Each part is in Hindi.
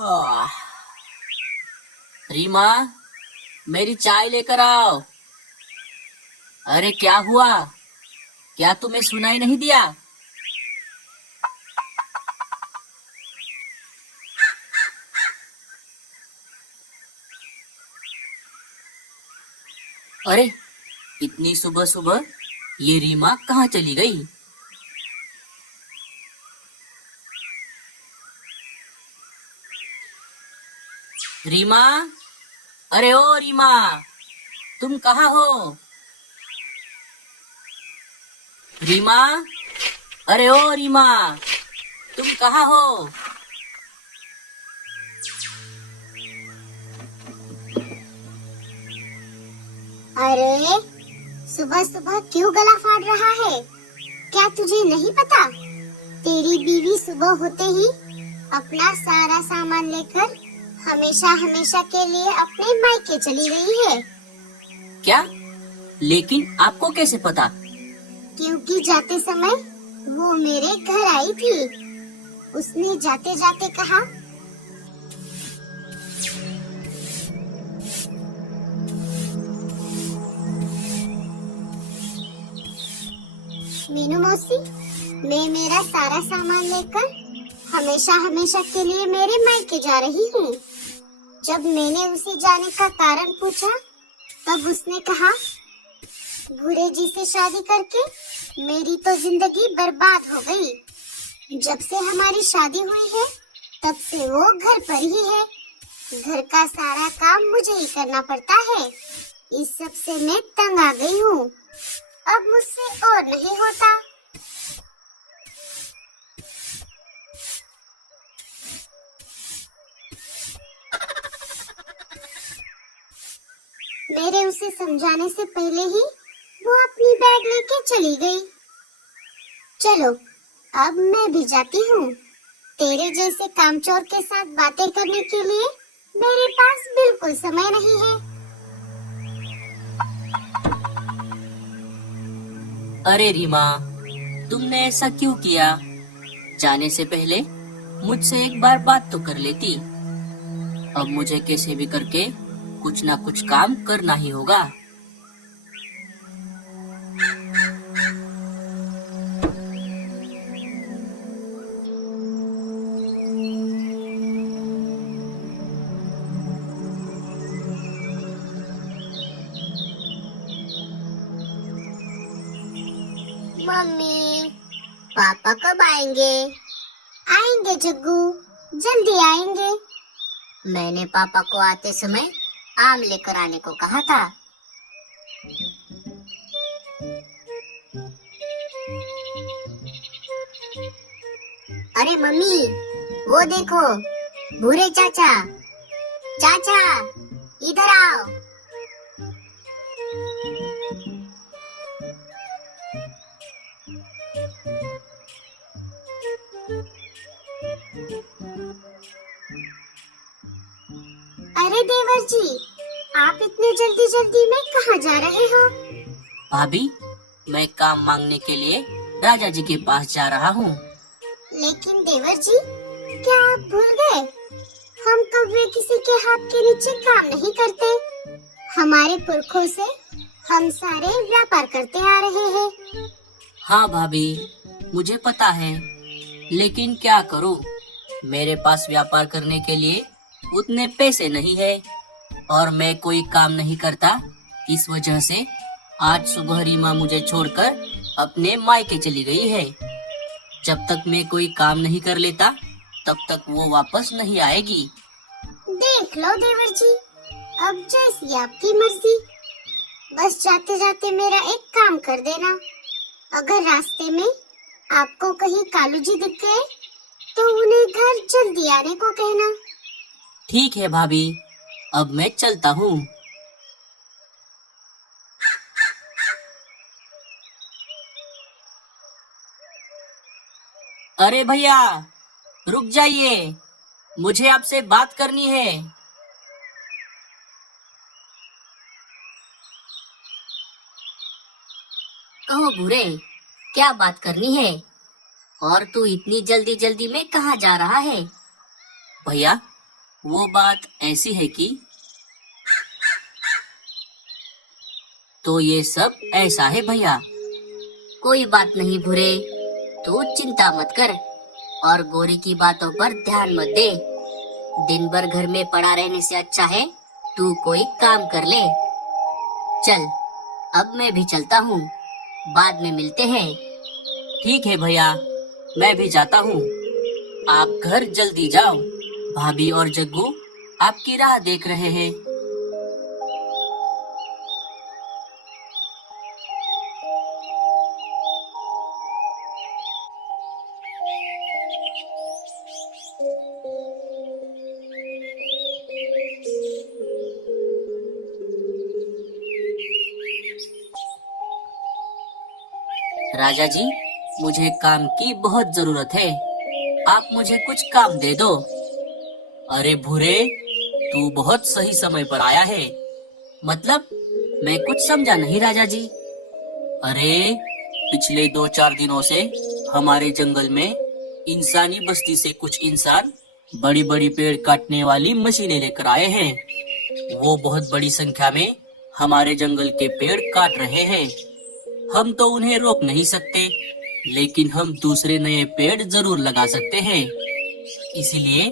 आह, रीमा, मेरी चाय लेकर आओ। अरे क्या हुआ? क्या तुम्हें सुनाई नहीं दिया? अरे इतनी सुबह सुबह ये रीमा कहाँ चली गई? रीमा, अरे ओ रीमा, तुम कहाँ हो? रीमा, अरे ओ रीमा, तुम कहाँ हो? अरे सुबह सुबह क्यों गला फाड़ रहा है? क्या तुझे नहीं पता? तेरी बीवी सुबह होते ही अपना सारा सामान लेकर हमेशा हमेशा के लिए अपने मायके चली गई है। क्या? लेकिन आपको कैसे पता? क्योंकि जाते समय वो मेरे घर आई थी। उसने जाते जाते कहा, मीनू मौसी, मैं मेरा सारा सामान लेकर हमेशा हमेशा के लिए मेरे मायके जा रही हूँ। जब मैंने उसे जाने का कारण पूछा, तब उसने कहा, भूरे जी से शादी करके मेरी तो जिंदगी बर्बाद हो गई। जब से हमारी शादी हुई है, तब से वो घर पर ही है। घर का सारा काम मुझे ही करना पड़ता है। इस सब से मैं तंग आ गई हूँ। अब मुझसे और नहीं होता। मेरे उसे समझाने से पहले ही वो अपनी बैग लेके चली गई। चलो, अब मैं भी जाती हूँ। तेरे जैसे कामचोर के साथ बातें करने के लिए मेरे पास बिल्कुल समय नहीं है। अरे रीमा, तुमने ऐसा क्यों किया? जाने से पहले मुझसे एक बार बात तो कर लेती। अब मुझे कैसे भी करके कुछ ना कुछ काम करना ही होगा। मम्मी, पापा कब आएंगे? आएंगे जग्गू, जल्दी आएंगे। मैंने पापा को आते समय आम लेकर आने को कहा था। अरे मम्मी, वो देखो, भूरे चाचा। चाचा, इधर आओ। अरे देवर जी, आप इतने जल्दी जल्दी में कहाँ जा रहे हो? भाभी, मैं काम मांगने के लिए राजा जी के पास जा रहा हूँ। लेकिन देवर जी, क्या आप भूल गए? हम कभी किसी के हाथ के नीचे काम नहीं करते। हमारे पुरखों से हम सारे व्यापार करते आ रहे हैं। हाँ भाभी, मुझे पता है, लेकिन क्या करूँ? मेरे पास व्यापार करने के लिए उतने पैसे नहीं है और मैं कोई काम नहीं करता। इस वजह से आज सुबह रीमा मुझे छोड़कर अपने मायके चली गई है। जब तक मैं कोई काम नहीं कर लेता, तब तक वो वापस नहीं आएगी। देख लो देवर जी, अब जैसी आपकी मर्जी। बस जाते जाते मेरा एक काम कर देना। अगर रास्ते में आपको कहीं कालू जी दिख गए, तो उन्हें घर जल्दी आने को कहना। ठीक है भाभी, अब मैं चलता हूँ। अरे भैया, रुक जाइए, मुझे आपसे बात करनी है। कहो भूरे, क्या बात करनी है? और तू इतनी जल्दी जल्दी में कहाँ जा रहा है? भैया, वो बात ऐसी है कि तो ये सब ऐसा है भैया। कोई बात नहीं भूरे, तू चिंता मत कर और गोरी की बातों पर ध्यान मत दे। दिन भर घर में पड़ा रहने से अच्छा है तू कोई काम कर ले। चल, अब मैं भी चलता हूँ, बाद में मिलते हैं। ठीक है भैया, मैं भी जाता हूँ। आप घर जल्दी जाओ, भाभी और जग्गू आपकी राह देख रहे हैं। राजा जी, मुझे काम की बहुत जरूरत है। आप मुझे कुछ काम दे दो। अरे भूरे, तू बहुत सही समय पर आया है। मतलब, मैं कुछ समझा नहीं राजा जी। अरे, पिछले 2-4 दिनों से हमारे जंगल में इंसानी बस्ती से कुछ इंसान बड़ी बड़ी पेड़ काटने वाली मशीनें लेकर आए हैं। वो बहुत बड़ी संख्या में हमारे जंगल के पेड़ काट रहे हैं। हम तो उन्हें रोक नहीं सकते, लेकिन हम दूसरे नए पेड़ जरूर लगा सकते हैं। इसीलिए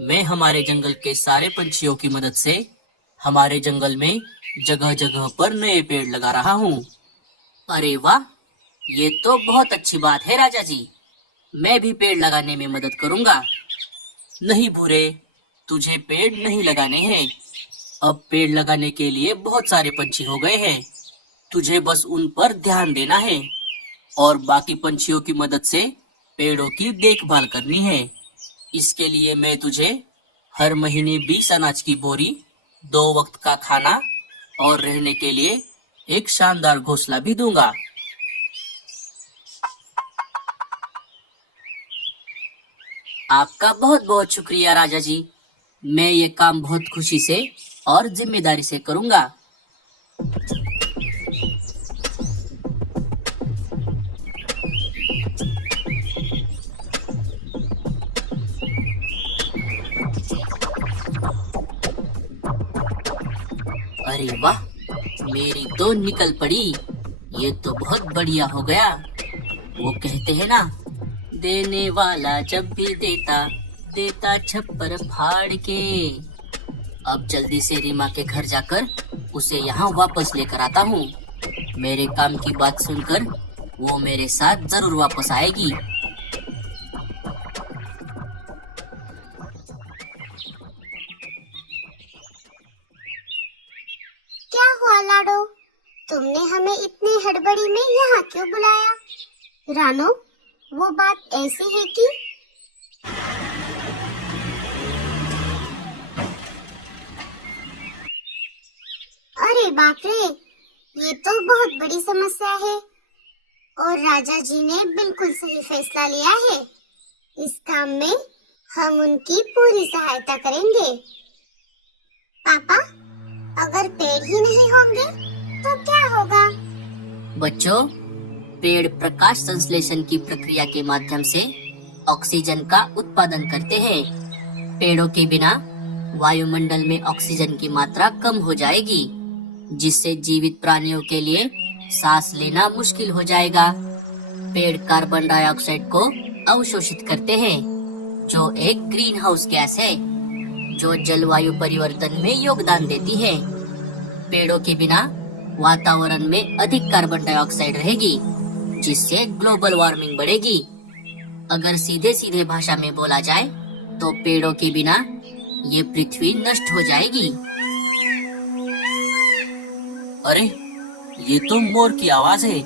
मैं हमारे जंगल के सारे पंछियों की मदद से हमारे जंगल में जगह जगह पर नए पेड़ लगा रहा हूँ। अरे वाह, ये तो बहुत अच्छी बात है राजा जी। मैं भी पेड़ लगाने में मदद करूँगा। नहीं भूरे, तुझे पेड़ नहीं लगाने हैं। अब पेड़ लगाने के लिए बहुत सारे पंछी हो गए हैं। तुझे बस उन पर ध्यान देना है और बाकी पंछियों की मदद से पेड़ों की देखभाल करनी है। इसके लिए मैं तुझे हर महीने 20 अनाज की बोरी, 2 वक्त का खाना और रहने के लिए एक शानदार घोंसला भी दूंगा। आपका बहुत बहुत शुक्रिया राजा जी। मैं ये काम बहुत खुशी से और जिम्मेदारी से करूंगा। अरे वाह, मेरी तो निकल पड़ी। ये तो बहुत बढ़िया हो गया। वो कहते हैं ना, देने वाला जब भी देता, देता छप्पर फाड़ के। अब जल्दी से रीमा के घर जाकर उसे यहाँ वापस लेकर आता हूँ। मेरे काम की बात सुनकर वो मेरे साथ जरूर वापस आएगी। क्या हुआ लाडो, तुमने हमें इतनी हड़बड़ी में यहाँ क्यों बुलाया? रानो, वो बात ऐसी है कि अरे बाप रे, ये तो बहुत बड़ी समस्या है और राजा जी ने बिल्कुल सही फैसला लिया है। इस काम में हम उनकी पूरी सहायता करेंगे। पापा, अगर पेड़ ही नहीं होंगे तो क्या होगा? बच्चों, पेड़ प्रकाश संश्लेषण की प्रक्रिया के माध्यम से ऑक्सीजन का उत्पादन करते हैं। पेड़ों के बिना वायुमंडल में ऑक्सीजन की मात्रा कम हो जाएगी, जिससे जीवित प्राणियों के लिए सांस लेना मुश्किल हो जाएगा। पेड़ कार्बन डाइऑक्साइड को अवशोषित करते हैं, जो एक ग्रीन हाउस गैस है, जो जलवायु परिवर्तन में योगदान देती है। पेड़ों के बिना वातावरण में अधिक कार्बन डाइऑक्साइड रहेगी, जिससे ग्लोबल वार्मिंग बढ़ेगी। अगर सीधे सीधे भाषा में बोला जाए तो पेड़ों के बिना ये पृथ्वी नष्ट हो जाएगी। अरे, ये तो मोर की आवाज है।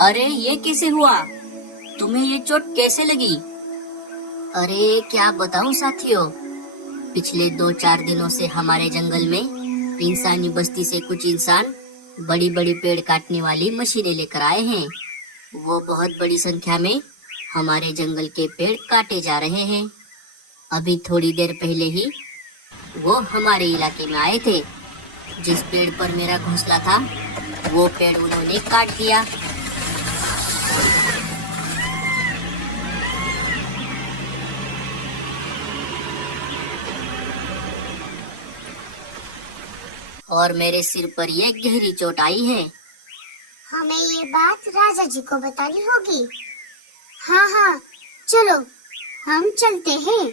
अरे, ये कैसे हुआ? तुम्हें ये चोट कैसे लगी? अरे, क्या बताऊं साथियों, पिछले 2-4 दिनों से हमारे जंगल में इंसानी बस्ती से कुछ इंसान बड़ी बड़ी पेड़ काटने वाली मशीनें लेकर आए हैं। वो बहुत बड़ी संख्या में हमारे जंगल के पेड़ काटे जा रहे हैं। अभी थोड़ी देर पहले ही वो हमारे इलाके में आए थे। जिस पेड़ पर मेरा घोंसला था, वो पेड़ उन्होंने काट दिया। और मेरे सिर पर ये गहरी चोट आई है। हमें ये बात राजा जी को बतानी होगी। हाँ हाँ, चलो हम चलते हैं।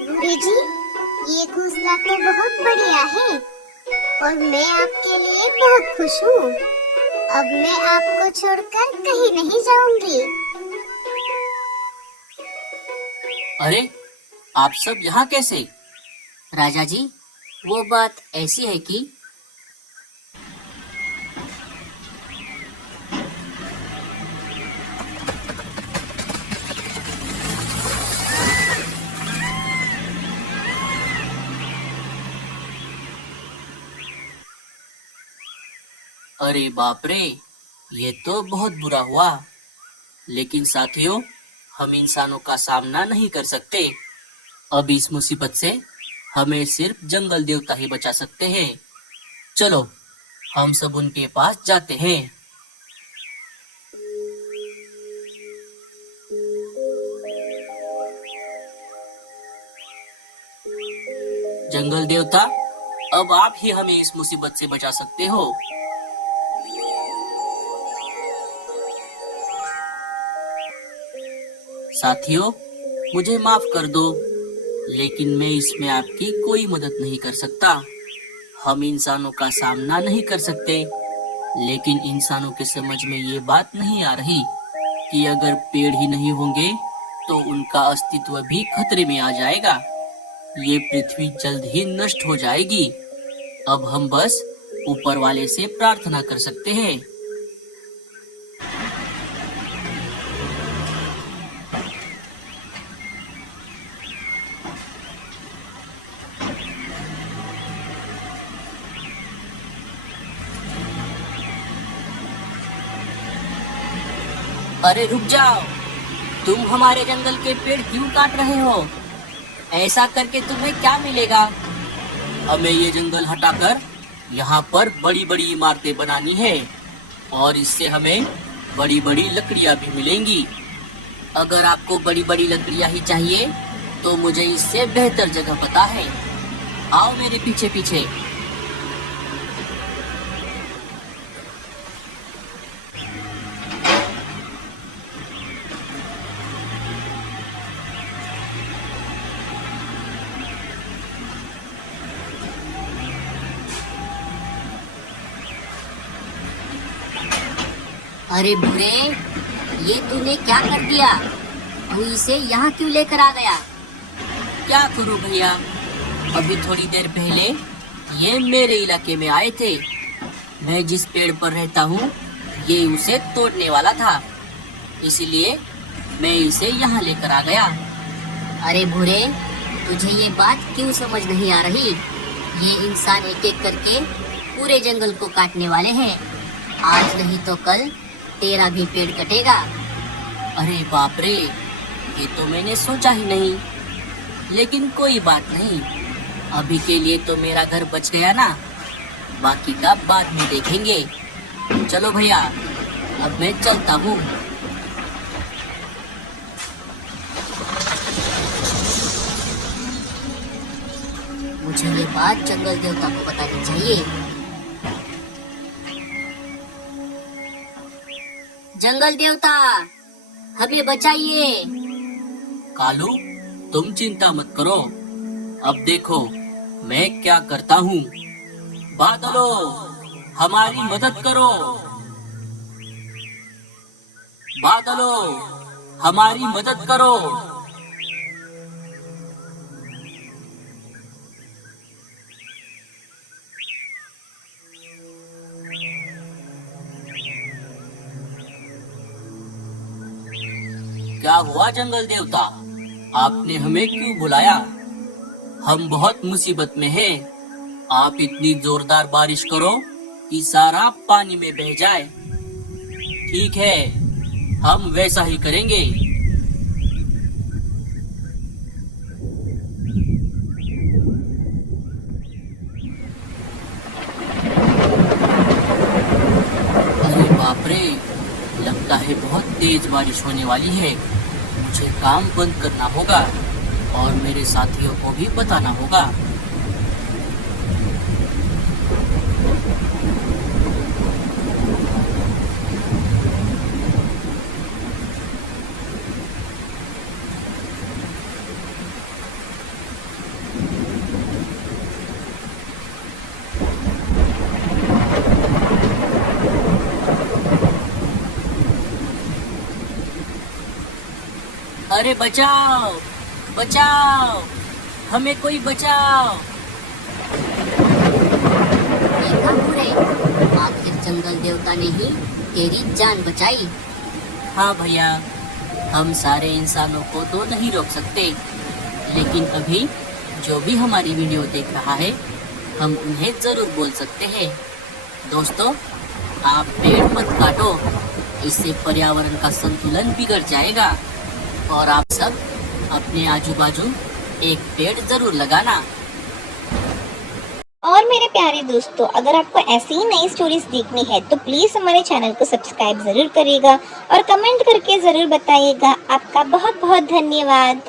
भूरे जी, ये घोंसला तो बहुत बढ़िया है और मैं आपके लिए बहुत खुश हूँ। अब मैं आपको छोड़कर कहीं नहीं जाऊंगी। अरे, आप सब यहाँ कैसे? राजा जी, वो बात ऐसी है कि अरे बाप रे, ये तो बहुत बुरा हुआ। लेकिन साथियों, हम इंसानों का सामना नहीं कर सकते। अब इस मुसीबत से हमें सिर्फ जंगल देवता ही बचा सकते हैं। चलो, हम सब उनके पास जाते हैं। जंगल देवता, अब आप ही हमें इस मुसीबत से बचा सकते हो। साथियों, मुझे माफ कर दो, लेकिन मैं इसमें आपकी कोई मदद नहीं कर सकता। हम इंसानों का सामना नहीं कर सकते, लेकिन इंसानों के समझ में ये बात नहीं आ रही कि अगर पेड़ ही नहीं होंगे तो उनका अस्तित्व भी खतरे में आ जाएगा। ये पृथ्वी जल्द ही नष्ट हो जाएगी। अब हम बस ऊपर वाले से प्रार्थना कर सकते हैं। अरे रुक जाओ, तुम हमारे जंगल के पेड़ क्यों काट रहे हो? ऐसा करके तुम्हें क्या मिलेगा? हमें ये जंगल हटाकर यहाँ पर बड़ी बड़ी इमारतें बनानी है और इससे हमें बड़ी बड़ी लकड़ियाँ भी मिलेंगी। अगर आपको बड़ी बड़ी लकड़ियाँ ही चाहिए तो मुझे इससे बेहतर जगह पता है। आओ मेरे पीछे पीछे। अरे भूरे, ये तूने क्या कर दिया? तू इसे यहाँ क्यों लेकर आ गया? क्या करूं भैया, अभी थोड़ी देर पहले ये मेरे इलाके में आए थे। मैं जिस पेड़ पर रहता हूँ ये उसे तोड़ने वाला था, इसलिए मैं इसे यहाँ लेकर आ गया। अरे भूरे, तुझे ये बात क्यों समझ नहीं आ रही? ये इंसान एक एक करके पूरे जंगल को काटने वाले हैं। आज नहीं तो कल तेरा भी पेड़ कटेगा। अरे बाप रे, ये तो मैंने सोचा ही नहीं। लेकिन कोई बात नहीं, अभी के लिए तो मेरा घर बच गया ना, बाकी का बाद में देखेंगे। चलो भैया, अब मैं चलता हूँ। मुझे ये बात जंगल देवता को बतानी चाहिए। जंगल देवता, हमें बचाइए। कालू, तुम चिंता मत करो। अब देखो मैं क्या करता हूँ। बादलों, हमारी मदद करो। बादलों, हमारी मदद करो। क्या हुआ जंगल देवता, आपने हमें क्यों बुलाया? हम बहुत मुसीबत में हैं। आप इतनी जोरदार बारिश करो कि सारा पानी में बह जाए। ठीक है, हम वैसा ही करेंगे। बाप रे, लगता है बहुत तेज बारिश होने वाली है। मुझे काम बंद करना होगा और मेरे साथियों को भी बताना होगा। अरे बचाओ, बचाओ, हमें कोई बचाओ। देखा बुरे, आखिर जंगल देवता ने ही तेरी जान बचाई। हाँ भैया, हम सारे इंसानों को तो नहीं रोक सकते, लेकिन अभी जो भी हमारी वीडियो देख रहा है, हम उन्हें जरूर बोल सकते हैं। दोस्तों, आप पेड़ मत काटो, इससे पर्यावरण का संतुलन बिगड़ जाएगा। और आप सब अपने आजू बाजू एक पेड़ जरूर लगाना। और मेरे प्यारे दोस्तों, अगर आपको ऐसी ही नई स्टोरीज देखनी है तो प्लीज़ हमारे चैनल को सब्सक्राइब ज़रूर करिएगा और कमेंट करके ज़रूर बताइएगा। आपका बहुत बहुत धन्यवाद।